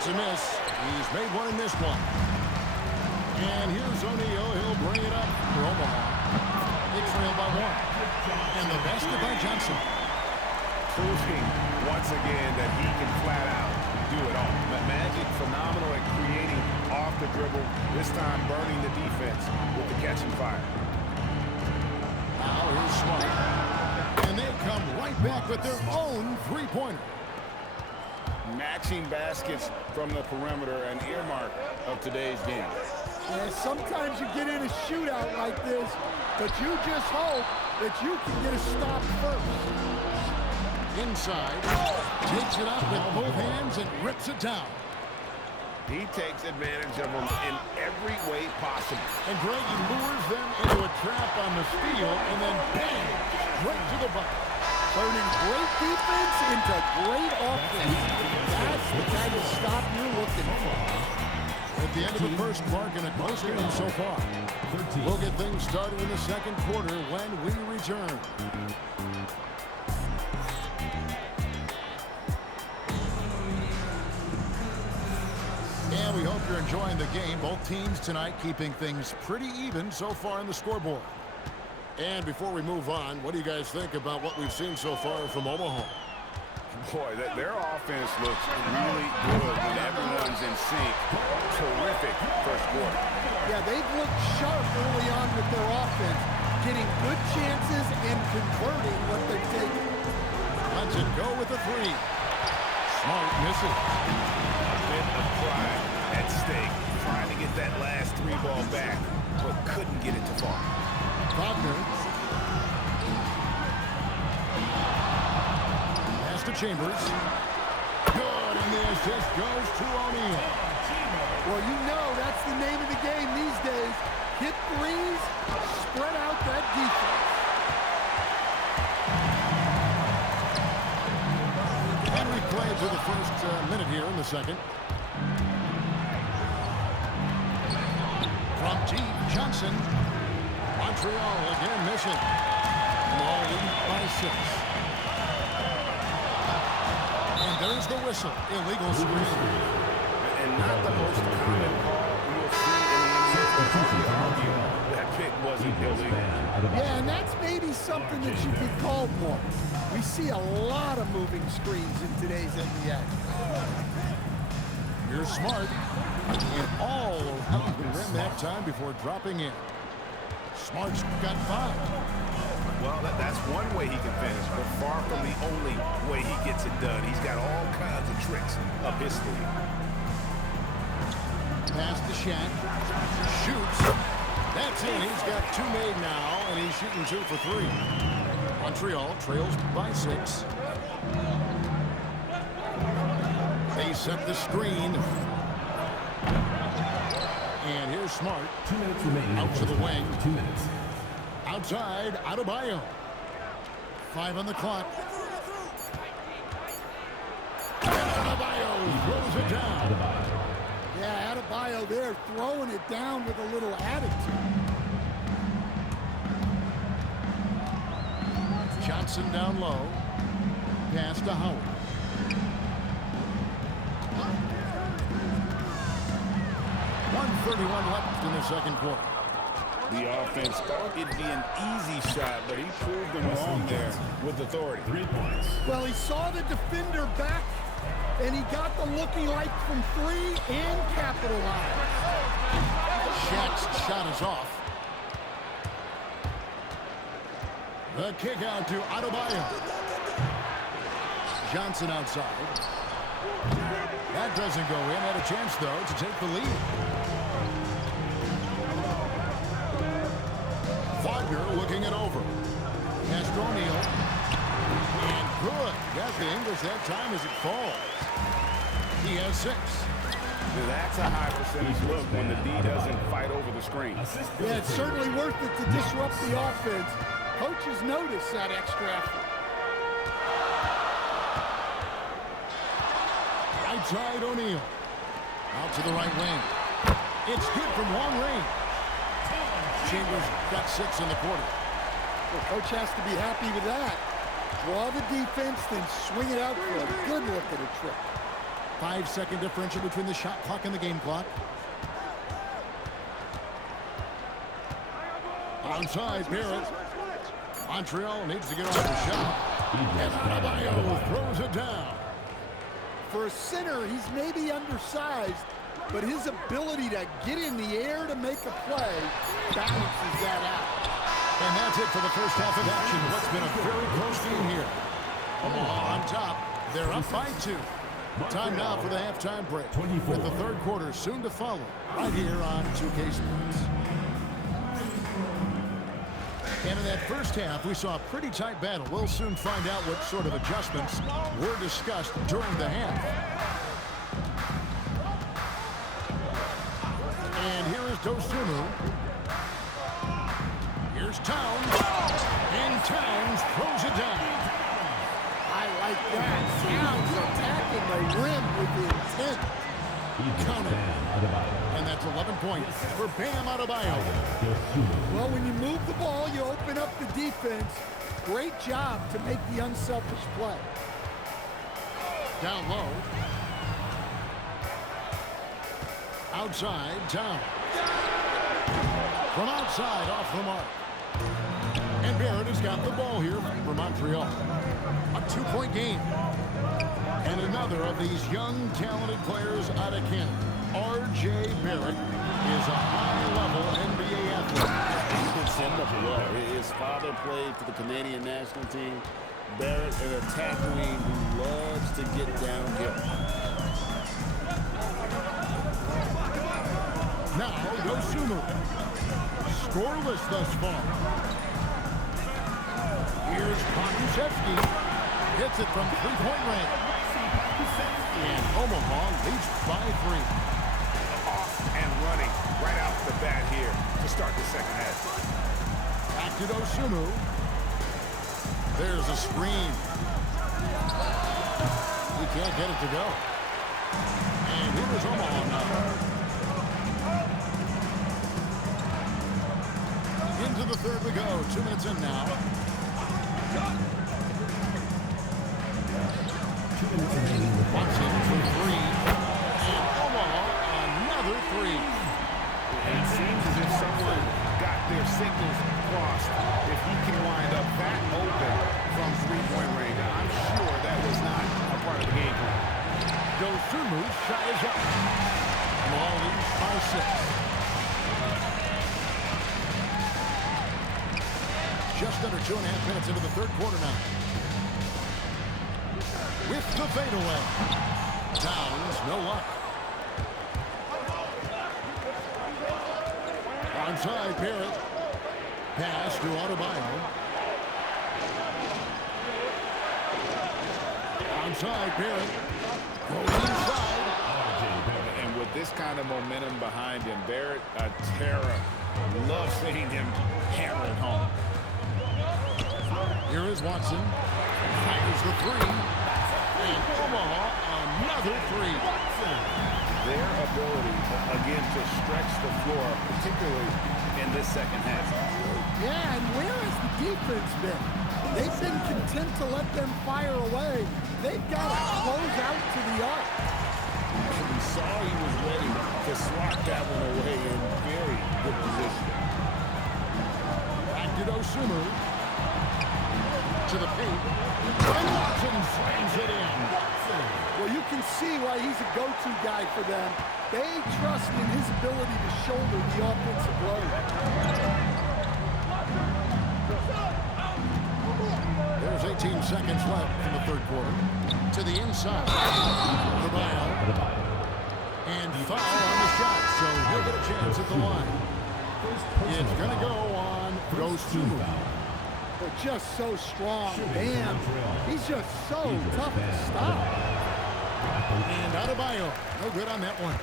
It's a miss. He's made one and missed one. And here's O'Neal. He'll bring it up for Omaha. They trail by one. And the basket by Johnson. Proving once again that he can flat out do it all. Magic phenomenal at creating off the dribble. This time burning the defense with the catch and fire. Now here's Smart. And they come right back with their own three-pointer. Matching baskets from the perimeter, an earmark of today's game. Yeah, sometimes you get in a shootout like this, but you just hope that you can get a stop first. Inside, takes it up with both hands and rips it down. He takes advantage of them in every way possible. And Greg lures them into a trap on the steal, and then bang, right to the bucket. Turning great defense into great offense. That's the kind of stop you're looking for. At the end of the first mark in a close game so far. We'll get things started in the second quarter when we return. And we hope you're enjoying the game. Both teams tonight keeping things pretty even so far in the scoreboard. And before we move on, what do you guys think about what we've seen so far from Omaha? Boy, their offense looks really good when everyone's in sync. Terrific first quarter. Yeah, they've looked sharp early on with their offense, getting good chances and converting what they've taken. Lets it go with a three. Smart misses. A bit of pride at stake, trying to get that last three ball back, but couldn't get it to fall. Wagner. Pass to Chambers. Good, and the assist goes to O'Neal. Well, you know that's the name of the game these days. Hit threes, spread out that defense. And we play to the first minute here in the second. From deep, Johnson. Montreal again missing. Ball lead by 6. And there's the whistle. Illegal screen. And not the most common call you'll see in the NBA. That pick wasn't illegal. Yeah, and that's maybe something that should be called more. We see a lot of moving screens in today's NBA. Here's Smart. And all around the rim that time before dropping in. Smart's got 5. Well, that's one way he can finish, but far from the only way he gets it done. He's got all kinds of tricks up his sleeve. Pass to Shaq. Shoots. That's in. He's got 2 made now, and he's shooting 2 for 3. Montreal trails by 6. They set the screen. And here's Smart. 2 minutes remaining. Out to the wing. 2 minutes. Outside, Adebayo. 5 on the clock. And Adebayo throws it down. Yeah, Adebayo there throwing it down with a little attitude. Johnson down low. Pass to Howard. .31 left in the second quarter. The offense thought it'd be an easy shot, but he proved them wrong there with authority. 3 points. Well, he saw the defender back, and he got the looking like from 3 and capitalized. Shaq's shot is off. The kick out to Adebayo. Johnson outside. That doesn't go in. Had a chance, though, to take the lead. Wagner looking it over. Pass to O'Neal. And good. Got the English that time as it falls. He has 6. That's a high percentage look when the D doesn't fight over the screen. Yeah, it's certainly worth it to disrupt the offense. Coaches notice that extra effort. Right side O'Neal. Out to the right wing. It's good from long range. Chambers got 6 in the quarter. Well, coach has to be happy with that. Draw the defense, then swing it out for a good look at a trick. 5-second differential between the shot clock and the game clock. Onside, Barrett. Montreal needs to get off the shot. And Adebayo throws it down. For a center, he's maybe undersized, but his ability to get in the air to make a play balances that out. And that's it for the first half of action. What's been a very close game here. Omaha on top. They're up by 2. Time now for the halftime break. With the third quarter soon to follow right here on 2K Sports. And in that first half, we saw a pretty tight battle. We'll soon find out what sort of adjustments were discussed during the half. And here is Dosunmu. Here's Towns. And Towns throws it down. I like that. Towns attacking the rim with the intent. Counted. And that's 11 points for Bam Adebayo. Well, when you move the ball, you open up the defense. Great job to make the unselfish play. Down low. Outside, Towns. From outside, off the mark. And Barrett has got the ball here for Montreal. A 2-point game. And another of these young, talented players out of Canada. R.J. Barrett is a high-level NBA athlete. It's him up well. His father played for the Canadian national team. Barrett, an attack wing who loves to get downhill. Now, Dosunmu. Scoreless thus far. Here's Pokusevski. Hits it from three-point range. And Omaha leads by 3. Off and running right out the bat here to start the second half. Back to Dosunmu. There's a screen. He can't get it to go. And here is Omaha now. Into the third we go. 2 minutes in now. Watson for 3. And Omaha another 3. It seems as if someone got their signals crossed. If he can wind up that open from three-point range, I'm sure that was not a part of the game plan. Dosunmu's shot is up. Ball leads by 6. Just under 2.5 minutes into the third quarter now. With the fadeaway. Towns, no luck. Onside, Barrett. Pass to Adebayo. Onside, Barrett. Goes inside. And with this kind of momentum behind him, Barrett, a terror. Love seeing him hammer it home. Here is Watson. Fires the 3. And Omaha, another 3. Their ability, again, to stretch the floor, particularly in this second half. Yeah, and where has the defense been? They've been content to let them fire away. They've got to close out to the arc. We saw he was ready to swat that one away in very good position. Back to Dosunmu. To the paint. And Watson slams it in. Well, you can see why he's a go-to guy for them. They trust in his ability to shoulder the offensive load. There's 18 seconds left in the third quarter. To the inside. Adebayo. And foul on the shot, so he'll get a chance at the line. It's going to go on Dosunmu. They're just so strong. Bam. He's just so tough to stop. And Adebayo, no good on that one.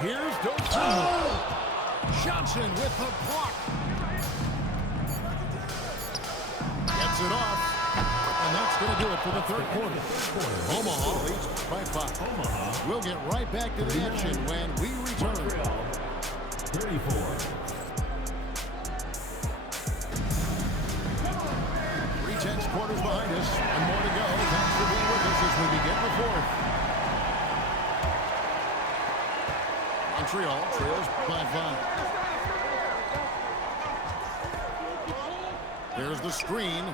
Here's Dosunmu. Johnson with the block. Gets it off. And that's going to do it for the third quarter. Omaha leads by 5. We'll get right back to the action when we return. 34. 3 tenths quarters behind us, and more to go. Thanks for being with us. as we begin the fourth. Montreal trails by 5. There's the screen.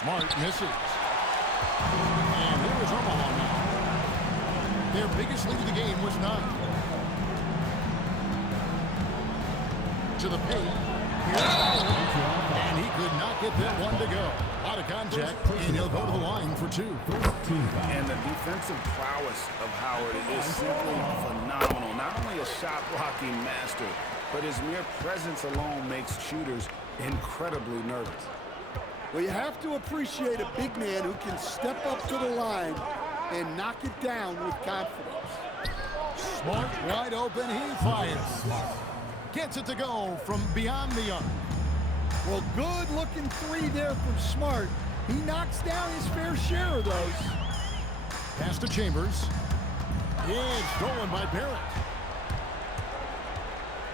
Smart misses. And here is Omaha now. Their biggest lead of the game was 9. To the paint. Here's Howard. And he could not get that one to go. A lot of contact, and he'll go to the line for 2. And the defensive prowess of Howard is simply phenomenal. Not only a shot-blocking master, but his mere presence alone makes shooters incredibly nervous. Well, you have to appreciate a big man who can step up to the line and knock it down with confidence. Smart wide open, he fires. Gets it to go from beyond the arc. Well, good-looking 3 there from Smart. He knocks down his fair share of those. Pass to Chambers. It's stolen by Barrett.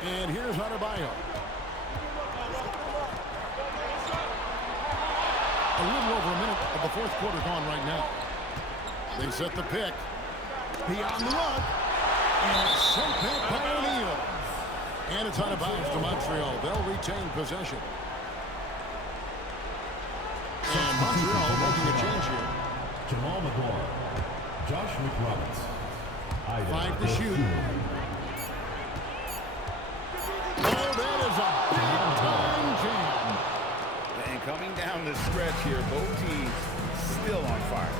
And here's Adebayo. A little over a minute of the fourth quarter gone right now. They set the pick. Beyond the arc. And it's sent back by O'Neal. And it's out of bounds to Montreal. They'll retain possession. And Montreal making a change here. Jamal McGuire. Josh McRoberts. 5 to shoot. Oh, that is a big-time jam. And coming down the stretch here, both teams still on fire.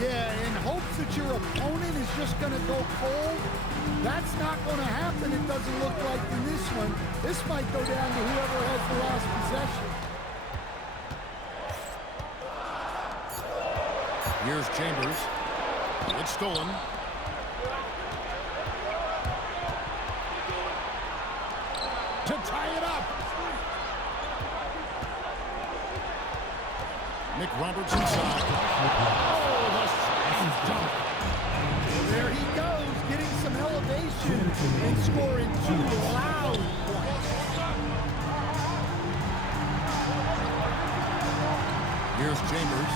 Yeah, in hopes that your opponent is just going to go cold. That's not going to happen, it doesn't look like in this one. This might go down to whoever has the last possession. Here's Chambers. It's stolen. To tie it up. Nick Roberts inside. Oh, the slam dunk. There he goes, getting some elevation and scoring 2 loud points. Here's Chambers.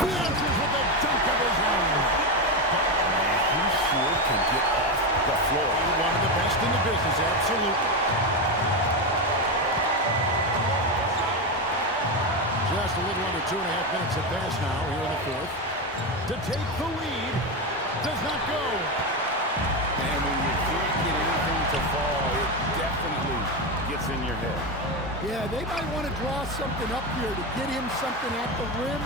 He answers with a dunk of his own. He sure can get off the floor. One of the best in the business, absolutely. Just a little under 2.5 minutes of pass now here in the fourth. To take the lead. Does not go. And when you can't get anything to fall, it definitely gets in your head. Yeah, they might want to draw something up here to get him something at the rim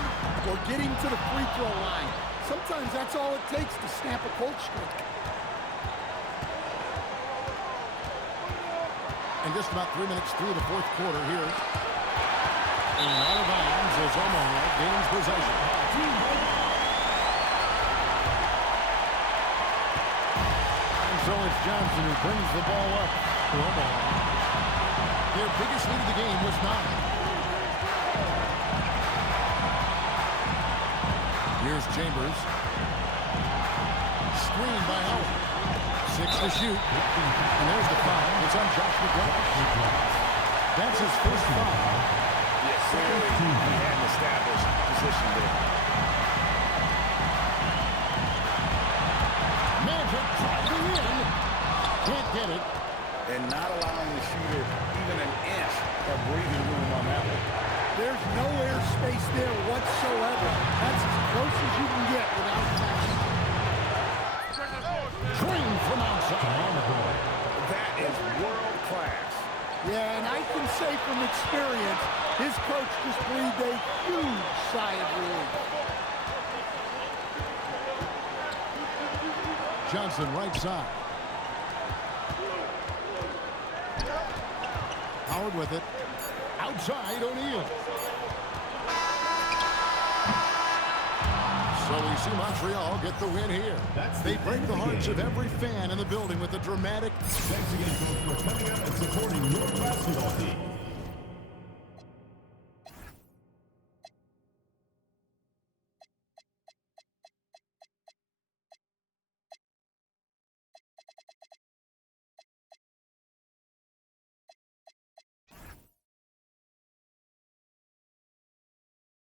or get him to the free throw line. Sometimes that's all it takes to snap a cold streak. And just about 3 minutes through the fourth quarter here. And out of bounds as Omaha gains possession. And so it's Johnson who brings the ball up for Omaha. Their biggest lead of the game was 9. Here's Chambers. Screened by Howard. 6 to shoot. And there's the foul. It's on Josh McRoberts. That's his first foul. Yes, clearly he had an established position there. Magic driving in. Can't get it. And not allowing the shooter even an inch of breathing room on that one. There's no air space there whatsoever. That's as close as you can get without fouling. Green from outside. That is world class. Yeah, and I can say from experience, his coach just breathed a huge sigh of relief. Johnson right side. Howard with it. Outside O'Neal. So we see Montreal get the win here. They break the hearts of every fan in the building with a dramatic... Thanks again, folks, for coming out and supporting your basketball team.